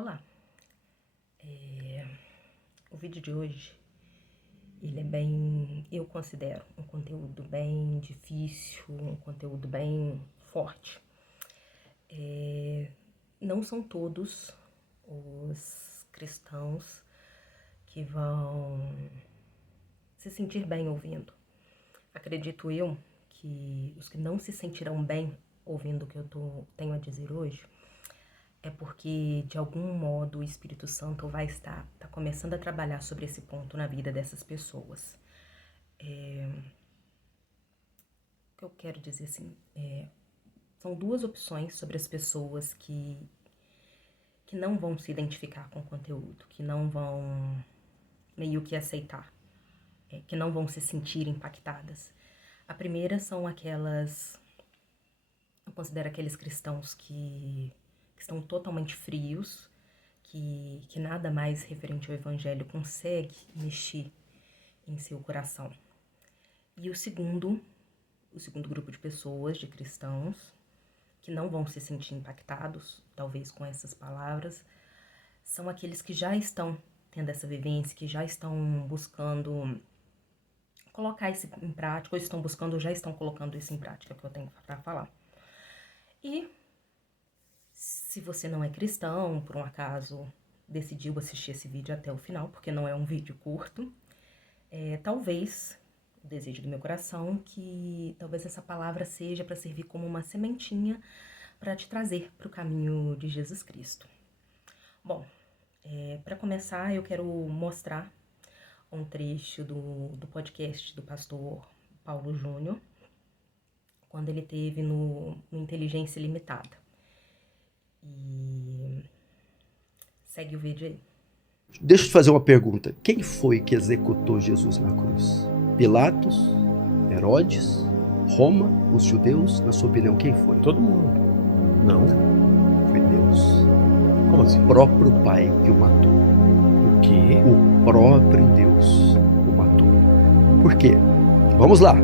Olá, o vídeo de hoje, ele é bem, eu considero um conteúdo bem difícil, um conteúdo bem forte. Não são todos os cristãos que vão se sentir bem ouvindo. Acredito eu que os que não se sentirão bem ouvindo o que eu tenho a dizer hoje, é porque, de algum modo, o Espírito Santo vai estar começando a trabalhar sobre esse ponto na vida dessas pessoas. O que eu quero dizer assim, são duas opções sobre as pessoas que não vão se identificar com o conteúdo, que não vão meio que aceitar, que não vão se sentir impactadas. A primeira são aquelas, eu considero aqueles cristãos que estão totalmente frios, que nada mais referente ao evangelho consegue mexer em seu coração. E o segundo grupo de pessoas, de cristãos, que não vão se sentir impactados, talvez com essas palavras, são aqueles que já estão tendo essa vivência, que já estão buscando colocar isso em prática, ou já estão colocando isso em prática, que eu tenho para falar. E se você não é cristão, por um acaso decidiu assistir esse vídeo até o final, porque não é um vídeo curto, talvez, o desejo do meu coração, que talvez essa palavra seja para servir como uma sementinha para te trazer para o caminho de Jesus Cristo. Bom, para começar, eu quero mostrar um trecho do podcast do pastor Paulo Júnior, quando ele teve no Inteligência Limitada. E segue o vídeo aí. Deixa eu te fazer uma pergunta. Quem foi que executou Jesus na cruz? Pilatos? Herodes? Roma? Os judeus? Na sua opinião, quem foi? Todo mundo. Não. Foi Deus. Como assim? O próprio Pai que o matou. O quê? O próprio Deus o matou. Por quê? Vamos lá.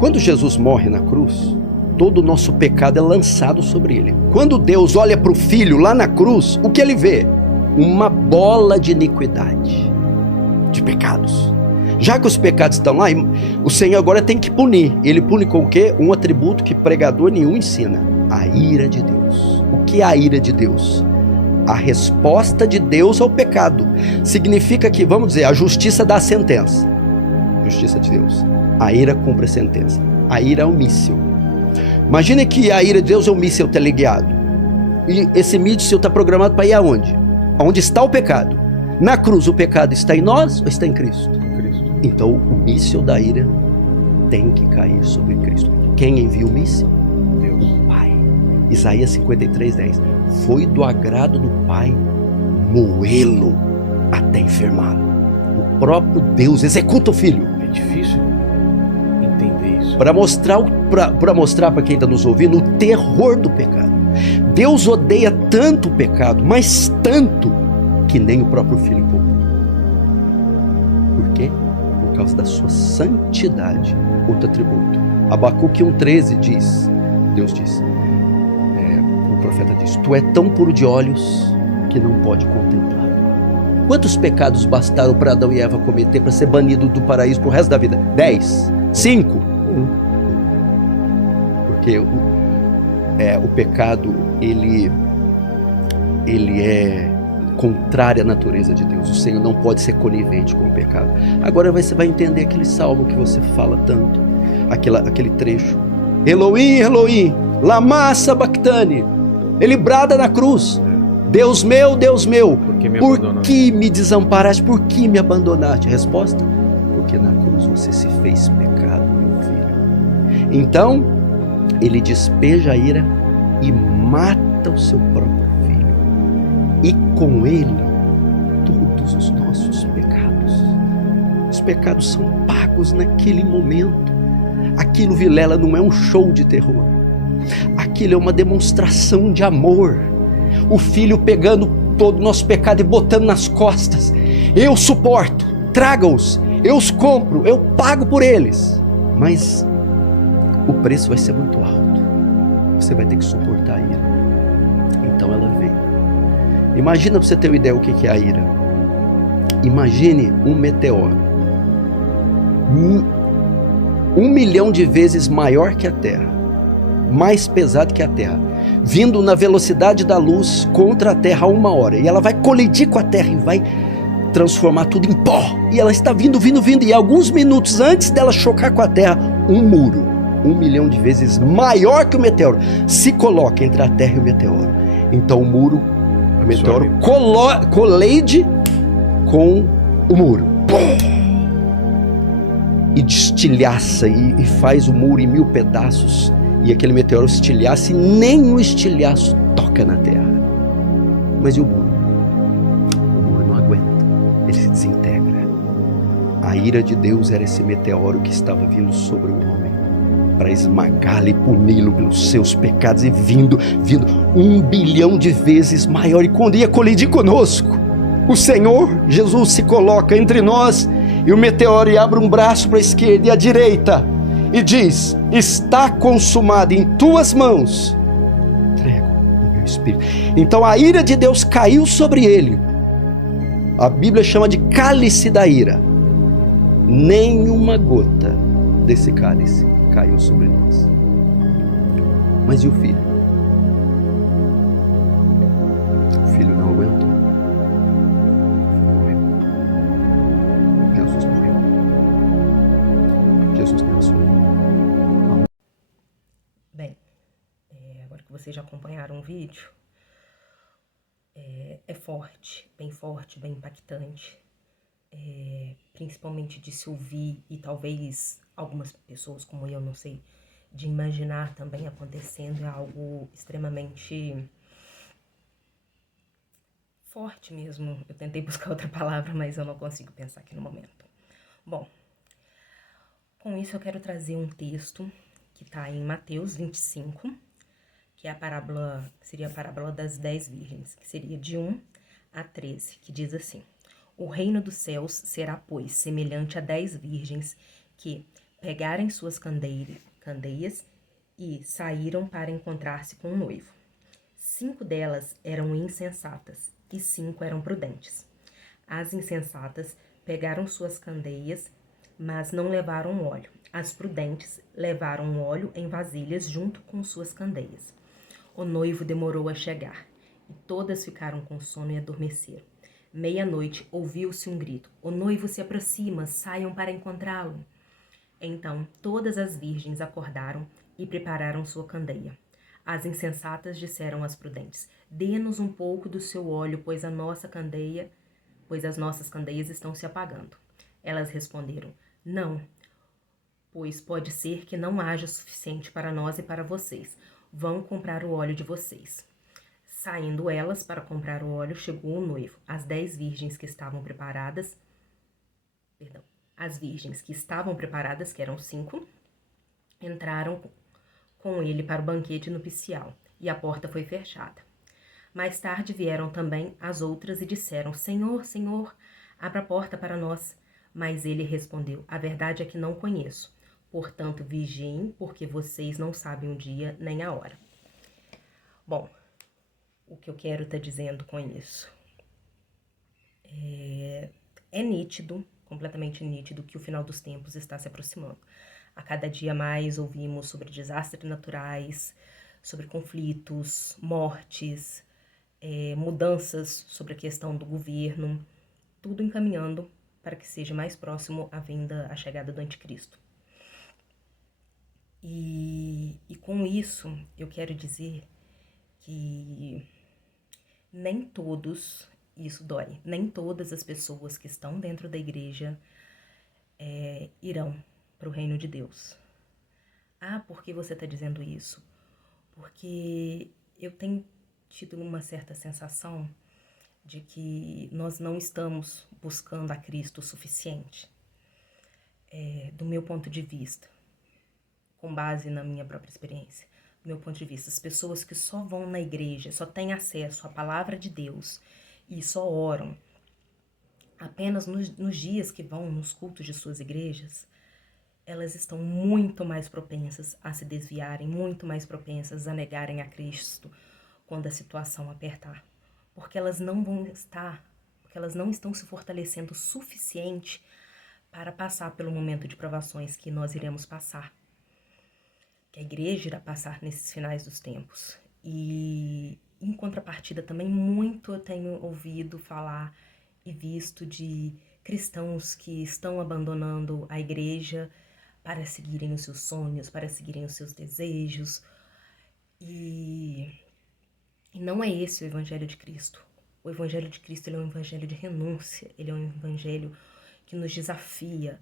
Quando Jesus morre na cruz, todo o nosso pecado é lançado sobre ele. Quando Deus olha para o Filho lá na cruz, o que ele vê? Uma bola de iniquidade, de pecados. Já que os pecados estão lá, o Senhor agora tem que punir. Ele pune com o quê? Um atributo que pregador nenhum ensina: a ira de Deus. O que é a ira de Deus? A resposta de Deus ao pecado. Significa que, vamos dizer, a justiça dá a sentença. Justiça de Deus. A ira cumpre a sentença. A ira é um míssil. Imagine que a ira de Deus é um míssil teleguiado. E esse míssil está programado para ir aonde? Onde está o pecado. Na cruz, o pecado está em nós ou está em Cristo? Cristo. Então, o míssil da ira tem que cair sobre Cristo. Quem envia o míssil? Deus. O Pai. Isaías 53:10. Foi do agrado do Pai moê-lo até enfermá-lo. O próprio Deus executa o Filho. É difícil entender isso. Para mostrar para quem está nos ouvindo o terror do pecado. Deus odeia tanto o pecado, mas tanto, que nem o próprio Filho poupou. Por quê? Por causa da sua santidade, outro atributo. Abacuque 1,13 diz, Deus diz, o profeta diz: tu é tão puro de olhos que não pode contemplar. Quantos pecados bastaram para Adão e Eva cometer para ser banido do paraíso pro resto da vida? 10? 5? 1. Porque o pecado, ele é contrário à natureza de Deus. O Senhor não pode ser conivente com o pecado. Agora você vai entender aquele salmo que você fala tanto, aquele trecho. Elohim, Elohim, lama sabachthani. Ele brada na cruz: Deus meu, por que me desamparaste? Por que me abandonaste? Resposta: porque na cruz você se fez pecado, meu filho. Então, ele despeja a ira e mata o seu próprio filho. E com ele, todos os nossos pecados. Os pecados são pagos naquele momento. Aquilo, Vilela, não é um show de terror. Aquilo é uma demonstração de amor. O Filho pegando todo o nosso pecado e botando nas costas. Eu suporto, traga-os, eu os compro, eu pago por eles. Mas o preço vai ser muito alto. você vai ter que suportar a ira. Então ela veio. Imagina, para você ter uma ideia o que é a ira. Imagine um meteoro 1 milhão de vezes maior que a Terra, mais pesado que a Terra, vindo na velocidade da luz contra a Terra a 1 hora, e ela vai colidir com a Terra e vai transformar tudo em pó, e ela está vindo, e alguns minutos antes dela chocar com a Terra, um muro 1 milhão de vezes maior que o meteoro se coloca entre a Terra e o meteoro. Então o meteoro colide com o muro, e destilhaça e faz o muro em 1000 pedaços, e aquele meteoro estilhaça e nem o estilhaço toca na terra. Mas e o muro? O muro não aguenta, ele se desintegra. A ira de Deus era esse meteoro que estava vindo sobre o homem para esmagá-lo e puni-lo pelos seus pecados, e vindo 1 bilhão de vezes maior. E quando ia colidir conosco, o Senhor Jesus se coloca entre nós e o meteoro abre um braço para a esquerda e a direita e diz: está consumado, em tuas mãos entrego o meu espírito. Então a ira de Deus caiu sobre ele. A Bíblia chama de cálice da ira. Nenhuma gota desse cálice caiu sobre nós. Mas e o filho? O filho não aguentou. Jesus morreu. Jesus pensou. Bem, agora que vocês já acompanharam o vídeo, é forte, bem impactante, principalmente de se ouvir, e talvez algumas pessoas como eu, não sei, de imaginar também acontecendo. É algo extremamente forte mesmo. Eu tentei buscar outra palavra, mas eu não consigo pensar aqui no momento. Bom, com isso eu quero trazer um texto que está em Mateus 25, que é seria a parábola das 10 virgens, que seria de 1 a 13, que diz assim: o reino dos céus será, pois, semelhante a 10 virgens que pegaram suas candeias e saíram para encontrar-se com o noivo. 5 delas eram insensatas e 5 eram prudentes. As insensatas pegaram suas candeias, mas não levaram óleo. As prudentes levaram óleo em vasilhas junto com suas candeias. O noivo demorou a chegar, e todas ficaram com sono e adormeceram. Meia-noite ouviu-se um grito: o noivo se aproxima, saiam para encontrá-lo. Então todas as virgens acordaram e prepararam sua candeia. As insensatas disseram às prudentes: dê-nos um pouco do seu óleo, pois as nossas candeias estão se apagando. Elas responderam: não, pois pode ser que não haja suficiente para nós e para vocês. Vão comprar o óleo de vocês. Saindo elas para comprar o óleo, chegou o noivo. As virgens que estavam preparadas, que eram 5, entraram com ele para o banquete nupcial, e a porta foi fechada. Mais tarde vieram também as outras e disseram: Senhor, Senhor, abra a porta para nós. Mas ele respondeu: a verdade é que não conheço. Portanto, vigiem, porque vocês não sabem o dia nem a hora. Bom, o que eu quero estar dizendo com isso? É nítido, completamente nítido, que o final dos tempos está se aproximando. A cada dia mais ouvimos sobre desastres naturais, sobre conflitos, mortes, mudanças sobre a questão do governo, tudo encaminhando para que seja mais próximo a chegada do anticristo. E com isso eu quero dizer que nem todos, isso dói, nem todas as pessoas que estão dentro da igreja irão para o reino de Deus. Ah, por que você está dizendo isso? Porque eu tenho tido uma certa sensação de que nós não estamos buscando a Cristo o suficiente. Do meu ponto de vista, com base na minha própria experiência, do meu ponto de vista, as pessoas que só vão na igreja, só têm acesso à palavra de Deus e só oram apenas nos dias que vão nos cultos de suas igrejas, elas estão muito mais propensas a se desviarem, muito mais propensas a negarem a Cristo quando a situação apertar. Porque elas não estão se fortalecendo o suficiente para passar pelo momento de provações que nós iremos passar, que a igreja irá passar nesses finais dos tempos. E em contrapartida também muito eu tenho ouvido falar e visto de cristãos que estão abandonando a igreja para seguirem os seus sonhos, para seguirem os seus desejos. E não é esse o evangelho de Cristo. O evangelho de Cristo, ele é um evangelho de renúncia, ele é um evangelho que nos desafia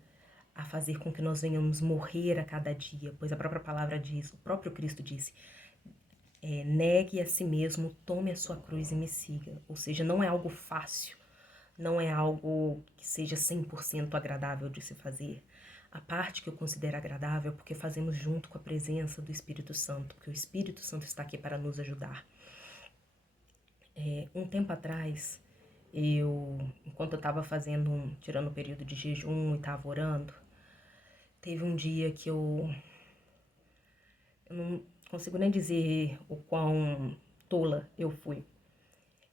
a fazer com que nós venhamos morrer a cada dia, pois a própria palavra diz, o próprio Cristo disse, negue a si mesmo, tome a sua cruz e me siga. Ou seja, não é algo fácil, não é algo que seja 100% agradável de se fazer. A parte que eu considero agradável é porque fazemos junto com a presença do Espírito Santo, porque o Espírito Santo está aqui para nos ajudar. Um tempo atrás, enquanto eu estava tirando um período de jejum e estava orando, teve um dia que eu não consigo nem dizer o quão tola eu fui.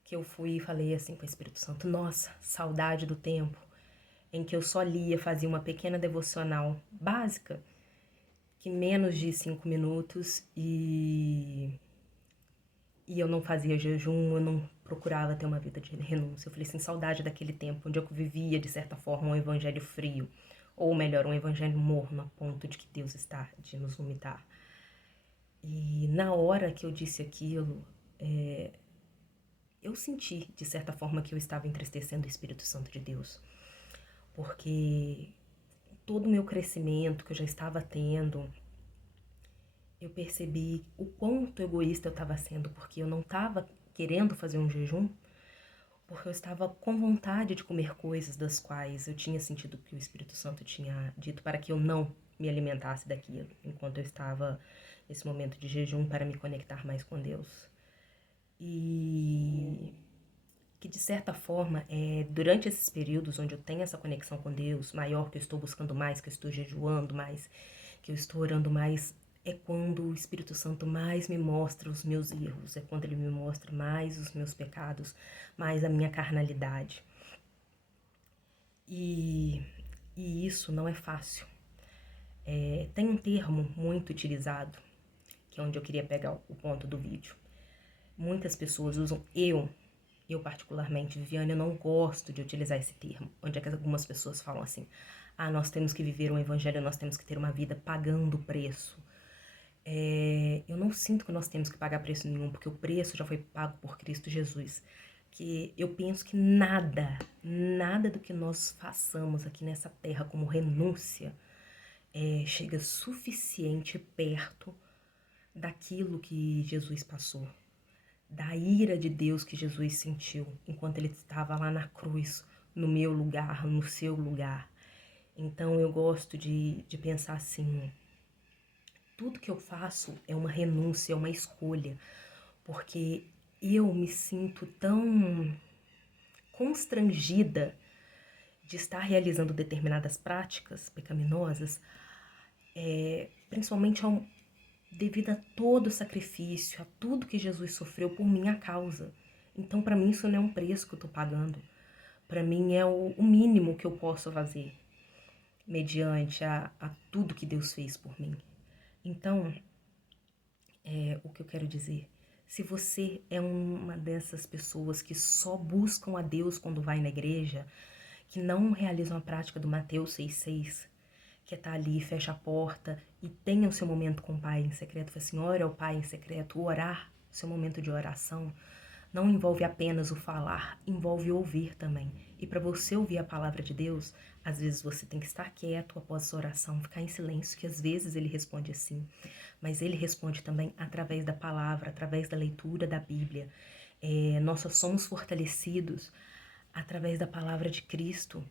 Que eu fui e falei assim com o Espírito Santo, nossa, saudade do tempo em que eu só lia, fazia uma pequena devocional básica, que menos de 5 minutos, e eu não fazia jejum, eu não procurava ter uma vida de renúncia. Eu falei assim, saudade daquele tempo onde eu vivia, de certa forma, um evangelho frio, ou melhor, um evangelho morno, a ponto de que Deus está de nos vomitar. E na hora que eu disse aquilo, eu senti, de certa forma, que eu estava entristecendo o Espírito Santo de Deus. Porque todo o meu crescimento que eu já estava tendo, eu percebi o quanto egoísta eu estava sendo, porque eu não estava querendo fazer um jejum, porque eu estava com vontade de comer coisas das quais eu tinha sentido que o Espírito Santo tinha dito para que eu não me alimentasse daquilo, enquanto eu estava nesse momento de jejum para me conectar mais com Deus. E que de certa forma, durante esses períodos onde eu tenho essa conexão com Deus maior, que eu estou buscando mais, que eu estou jejuando mais, que eu estou orando mais, é quando o Espírito Santo mais me mostra os meus erros, é quando ele me mostra mais os meus pecados, mais a minha carnalidade. E isso não é fácil. Tem um termo muito utilizado, que é onde eu queria pegar o ponto do vídeo. Muitas pessoas usam eu particularmente, Viviane, eu não gosto de utilizar esse termo, onde é que algumas pessoas falam assim, nós temos que viver um evangelho, nós temos que ter uma vida pagando preço. Eu não sinto que nós temos que pagar preço nenhum, porque o preço já foi pago por Cristo Jesus. Que eu penso que nada do que nós façamos aqui nessa terra como renúncia chega suficiente perto daquilo que Jesus passou, da ira de Deus que Jesus sentiu enquanto ele estava lá na cruz, no meu lugar, no seu lugar. Então eu gosto de pensar assim, tudo que eu faço é uma renúncia, é uma escolha, porque eu me sinto tão constrangida de estar realizando determinadas práticas pecaminosas, principalmente devido a todo o sacrifício, a tudo que Jesus sofreu por minha causa. Então, para mim, isso não é um preço que eu estou pagando. Para mim, é o mínimo que eu posso fazer, mediante a tudo que Deus fez por mim. Então, o que eu quero dizer, se você é uma dessas pessoas que só buscam a Deus quando vai na igreja, que não realizam a prática do Mateus 6,6, que é estar ali, fecha a porta e tenha o seu momento com o Pai em secreto, fala assim, ore ao Pai em secreto, orar, o seu momento de oração, não envolve apenas o falar, envolve ouvir também. E para você ouvir a palavra de Deus, às vezes você tem que estar quieto após essa oração, ficar em silêncio, que às vezes ele responde assim. Mas ele responde também através da palavra, através da leitura da Bíblia. Nós só somos fortalecidos através da palavra de Cristo.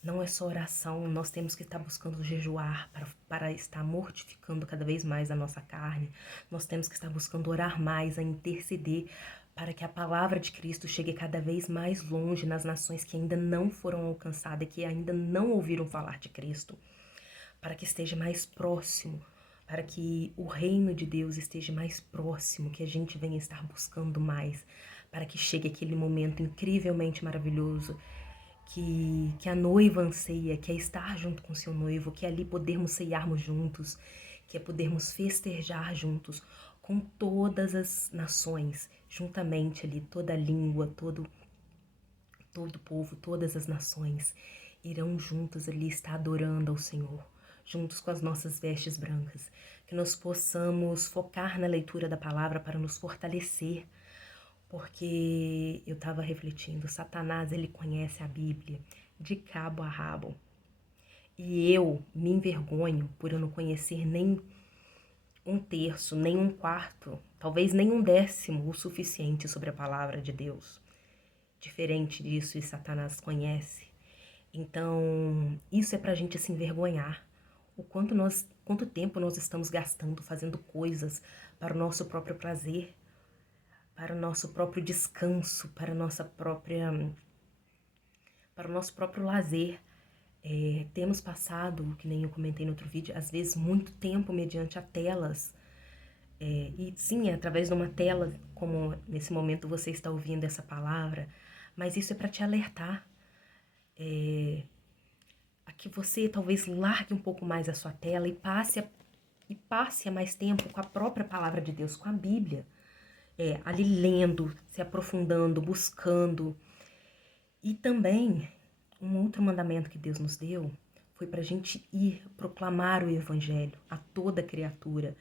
Não é só oração, nós temos que estar buscando jejuar para estar mortificando cada vez mais a nossa carne. Nós temos que estar buscando orar mais, a interceder para que a palavra de Cristo chegue cada vez mais longe nas nações que ainda não foram alcançadas, que ainda não ouviram falar de Cristo. para que esteja mais próximo, para que o reino de Deus esteja mais próximo, que a gente venha estar buscando mais, para que chegue aquele momento incrivelmente maravilhoso que a noiva anseia, que é estar junto com seu noivo, que é ali podermos ceiarmos juntos, que é podermos festejar juntos com todas as nações, juntamente ali, toda a língua, todo povo, todas as nações irão juntos ali estar adorando ao Senhor, juntos com as nossas vestes brancas, que nós possamos focar na leitura da palavra para nos fortalecer, porque eu estava refletindo, Satanás, ele conhece a Bíblia de cabo a rabo, e eu me envergonho por eu não conhecer nem um terço, nem um quarto, talvez nem um décimo o suficiente sobre a palavra de Deus. Diferente disso, e Satanás conhece. Então, isso é pra gente se envergonhar. Quanto tempo nós estamos gastando fazendo coisas para o nosso próprio prazer, para o nosso próprio descanso, para o nosso próprio lazer. Temos passado, que nem eu comentei no outro vídeo, às vezes muito tempo mediante a telas. E sim, é através de uma tela, como nesse momento você está ouvindo essa palavra, mas isso é para te alertar. A que você talvez largue um pouco mais a sua tela e passe a mais tempo com a própria palavra de Deus, com a Bíblia. Ali lendo, se aprofundando, buscando. E também, um outro mandamento que Deus nos deu foi para a gente ir proclamar o Evangelho a toda criatura.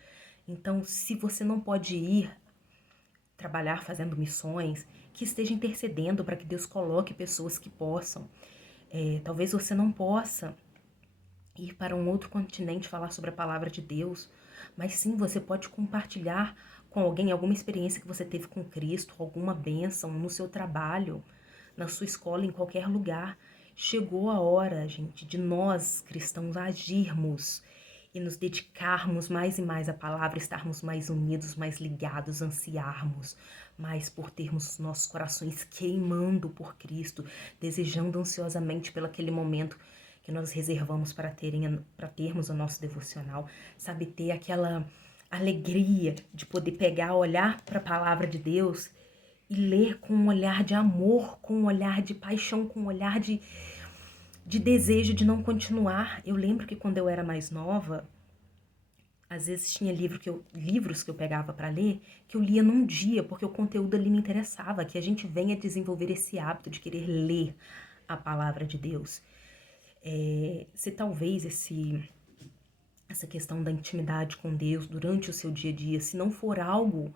Então, se você não pode ir trabalhar fazendo missões, que esteja intercedendo para que Deus coloque pessoas que possam. Talvez você não possa ir para um outro continente falar sobre a palavra de Deus, mas sim, você pode compartilhar com alguém alguma experiência que você teve com Cristo, alguma bênção no seu trabalho, na sua escola, em qualquer lugar. Chegou a hora, gente, de nós, cristãos, agirmos e nos dedicarmos mais e mais à palavra, estarmos mais unidos, mais ligados, ansiarmos mais por termos os nossos corações queimando por Cristo, desejando ansiosamente pelo aquele momento que nós reservamos para termos o nosso devocional, sabe, ter aquela alegria de poder pegar, olhar para a palavra de Deus e ler com um olhar de amor, com um olhar de paixão, com um olhar de desejo de não continuar. Eu lembro que quando eu era mais nova, às vezes tinha livros que eu pegava para ler, que eu lia num dia, porque o conteúdo ali me interessava, que a gente venha desenvolver esse hábito de querer ler a palavra de Deus. Se talvez essa questão da intimidade com Deus durante o seu dia a dia, se não for algo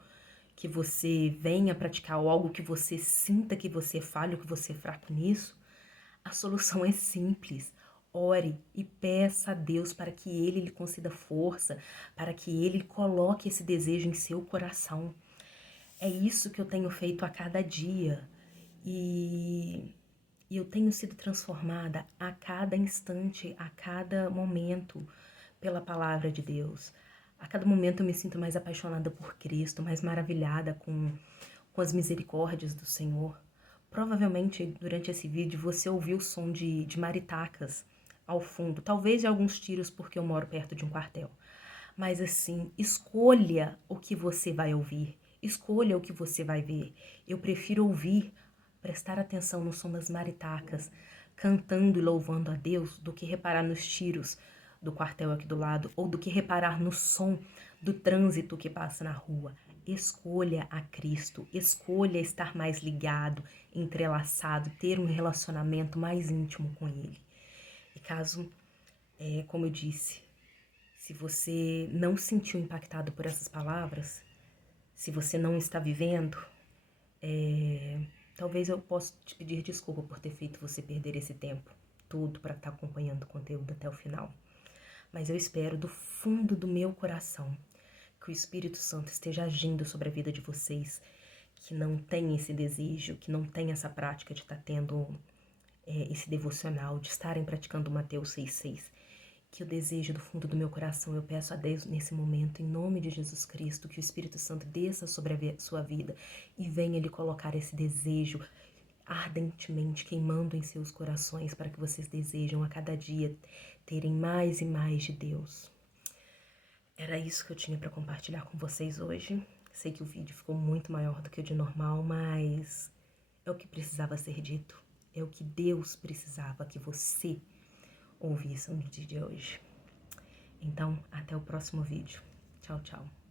que você venha praticar ou algo que você sinta que você falha ou que você é fraco nisso, a solução é simples. Ore e peça a Deus para que Ele lhe conceda força, para que Ele coloque esse desejo em seu coração. É isso que eu tenho feito a cada dia e eu tenho sido transformada a cada instante, a cada momento pela palavra de Deus. A cada momento eu me sinto mais apaixonada por Cristo, mais maravilhada com as misericórdias do Senhor. Provavelmente, durante esse vídeo, você ouviu o som de maritacas ao fundo. Talvez de alguns tiros, porque eu moro perto de um quartel. Mas assim, escolha o que você vai ouvir. Escolha o que você vai ver. Eu prefiro ouvir, prestar atenção no som das maritacas, cantando e louvando a Deus, do que reparar nos tiros do quartel aqui do lado, ou do que reparar no som do trânsito que passa na rua. Escolha a Cristo, escolha estar mais ligado, entrelaçado, ter um relacionamento mais íntimo com Ele. E caso, como eu disse, se você não se sentiu impactado por essas palavras, se você não está vivendo, talvez eu possa te pedir desculpa por ter feito você perder esse tempo todo para estar acompanhando o conteúdo até o final. Mas eu espero do fundo do meu coração que o Espírito Santo esteja agindo sobre a vida de vocês, que não tem esse desejo, que não tem essa prática de estar tendo esse devocional, de estarem praticando Mateus 6,6. Que o desejo do fundo do meu coração, eu peço a Deus nesse momento, em nome de Jesus Cristo, que o Espírito Santo desça sobre a sua vida e venha lhe colocar esse desejo ardentemente queimando em seus corações, para que vocês desejam a cada dia terem mais e mais de Deus. Era isso que eu tinha para compartilhar com vocês hoje. Sei que o vídeo ficou muito maior do que o de normal, mas é o que precisava ser dito. É o que Deus precisava que você ouvisse no dia de hoje. Então, até o próximo vídeo. Tchau, tchau.